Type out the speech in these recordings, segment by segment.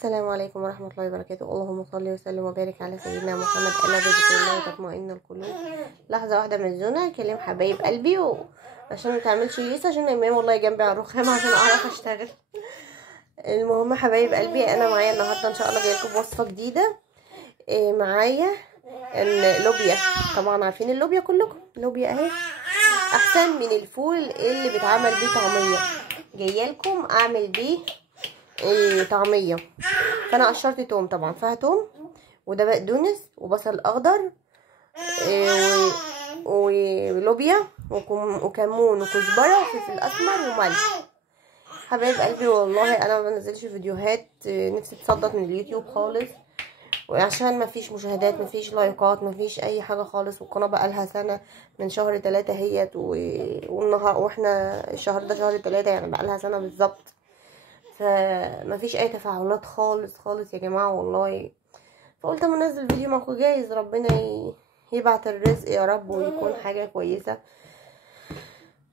السلام عليكم ورحمة الله وبركاته. اللهم صل وسلم وبارك على سيدنا محمد. ألا بذكر الله تطمئن القلوب. لحظة واحدة مزونة أكلم حبايب قلبي عشان متعملش ليس، عشان الإمام والله جنبي على الرخامة عشان أعرف أشتغل. المهم حبايب قلبي، أنا معايا النهاردة إن شاء الله جايلكم بوصفة جديدة. معايا اللوبيا. طبعا عارفين اللوبيا كلكم، اللوبيا أهي أحسن من الفول اللي بيتعمل بيه طعمية. جايلكم أعمل بيه طعميه. فانا قشرت توم، طبعا فيها توم وده بقدونس وبصل اخضر ولوبيا وكمون وكزبره وفلفل اسمر وملح. حبايب قلبي والله انا ما بنزلش فيديوهات، نفسي تصدق من اليوتيوب خالص، وعشان ما فيش مشاهدات، ما فيش لايكات، ما فيش اي حاجه خالص. والقناه بقى لها سنه من شهر 3 هيت والنهار، واحنا الشهر ده شهر 3 يعني بقى لها سنه بالظبط. فما فيش اي تفاعلات خالص خالص يا جماعه والله. فقلت اما انزل فيديو معاكم، جايز ربنا يبعت الرزق يا رب ويكون حاجه كويسه.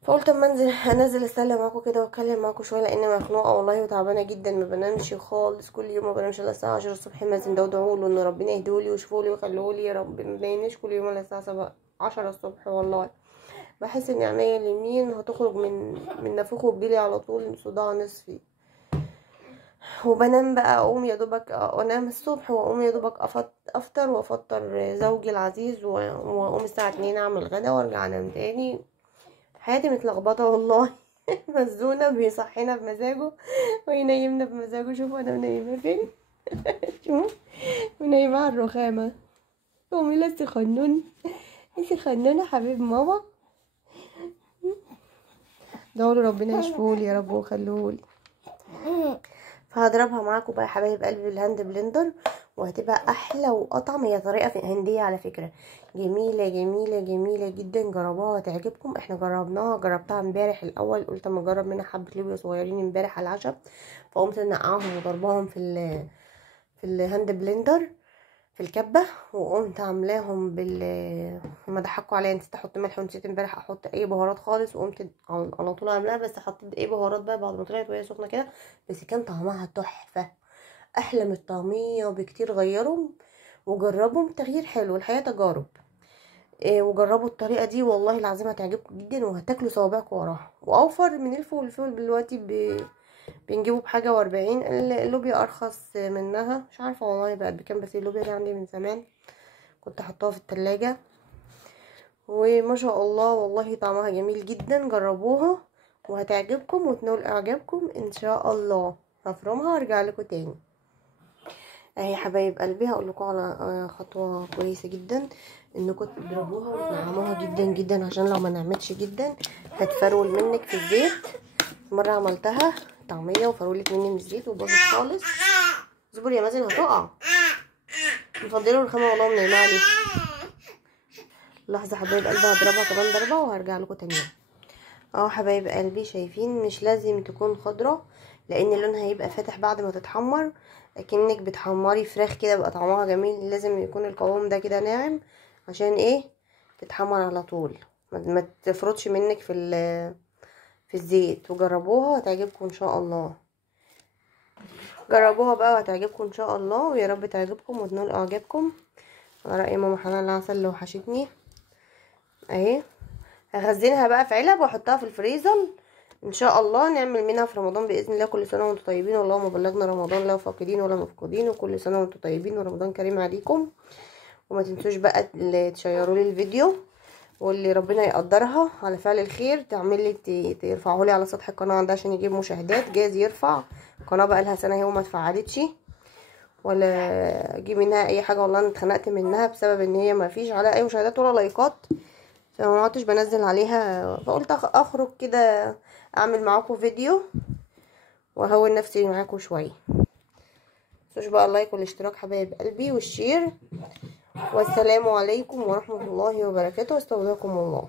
فقلت اما انزل اسلم معاكم كده واتكلم معاكم شويه، لان مخنوقه والله وتعبانه جدا، ما بنامش خالص. كل يوم ما بنامش الا الساعه 10 الصبح. مازن ده ادعوا له ان ربنا يهدولي ويشفولي ويخلولي يا رب. ما بنامش كل يوم الا الساعه 10 الصبح والله. بحس ان عينيا اليمين هتخرج من نافوخ وبجيلي على طول صداع نصفي. وبنام بقى، اقوم يا دوبك انام الصبح واقوم يا دوبك افطر وافطر زوجي العزيز واقوم الساعه 2 اعمل غدا وارجع انام تاني. حياتي متلخبطه والله. مزونه بيصحينا بمزاجه وينيمنا بمزاجه. شوفوا انا منيمه فين. شوفوا منيمه على الرخامه. قومي لا تخنوني، انتي خنونه حبيب ماما. دعوا ربنا يشفولي يا رب ويخليهولي. فهضربها معاكم بقى يا حبايب قلبي بالهاند بلندر، وهتبقى احلى واطعم. هي طريقه هنديه على فكره، جميله جميله جميله جدا. جربوها هتعجبكم. احنا جربتها امبارح الاول، قلت اما اجرب منها حبه لوبيا صغيرين امبارح على العشاء، فقمت نقعهم وضربهم في الهاند بلندر في الكبه، وقمت عاملاهم هما ضحكوا عليا، نسيت احط ملح ونسيت امبارح احط اي بهارات خالص، وقمت على طول عاملاها. بس حطيت اي بهارات بقى بعد ما طلعت وهي سخنه كده، بس كان طعمها تحفه، احلى من الطعميه بكتير. غيروا وجربوا تغيير حلو، الحياه تجارب. وجربوا الطريقه دي والله العظيم هتعجبكم جدا، وهتاكلوا صوابعكم وراها. واوفر من الفول دلوقتي بنجيبه بحاجة و40. اللوبيا ارخص منها، مش عارفة والله بقت بكام، بس اللوبيا دي عندي من زمان كنت احطها في التلاجة، وما شاء الله والله طعمها جميل جدا. جربوها وهتعجبكم وتنول اعجابكم ان شاء الله. هفرمها وارجع لكم تاني. اهي حبايب قلبي هقول لكم على خطوه كويسه جدا، انكم تضربوها وتنعموها جدا جدا، عشان لو ما نعمتش جدا هتفرول منك في الزيت. مره عملتها طعميه وفرولت مني من الزيت وباظت خالص. اصبر يا مازن هتقع. مفضله الرخامه والله منيمه عليه. لحظه حبايب قلبي هضربها كمان ضربه وهرجع لكم تاني. حبايب قلبي شايفين مش لازم تكون خضره، لان لونها هيبقى فاتح بعد ما تتحمر، اكنك بتحمري فراخ كده بقى طعمها جميل. لازم يكون القوام ده كده ناعم عشان ايه تتحمر على طول، ما تفرطش منك في الزيت. وجربوها وهتعجبكم ان شاء الله. جربوها بقى وهتعجبكم ان شاء الله، ويا رب تعجبكم وتنال اعجابكم. على رأي ماما حنان العسل اللي وحشتني اهي. هخزنها بقى في علب واحطها في الفريزر ان شاء الله. نعمل منها في رمضان باذن الله. كل سنه وانتم طيبين، اللهم بلغنا رمضان لا فاقدين ولا مفقودين، وكل سنه وانتم طيبين ورمضان كريم عليكم. وما تنسوش بقى تشيروا لي الفيديو، واللي ربنا يقدرها على فعل الخير تعمل لي ترفعوا لي على سطح القناه ده عشان يجيب مشاهدات. جايز يرفع. القناه بقى لها سنه اهي وما اتفعلتش ولا اجي منها اي حاجه. والله انا اتخنقت منها بسبب ان هي ما فيش عليها اي مشاهدات ولا لايكات، فما عدتش بنزل عليها. فقلت اخرج كده اعمل معاكم فيديو واهون نفسي معاكم شويه. متنسوش بقى اللايك والاشتراك حبايب قلبي والشير. والسلام عليكم ورحمه الله وبركاته. استودعكم الله.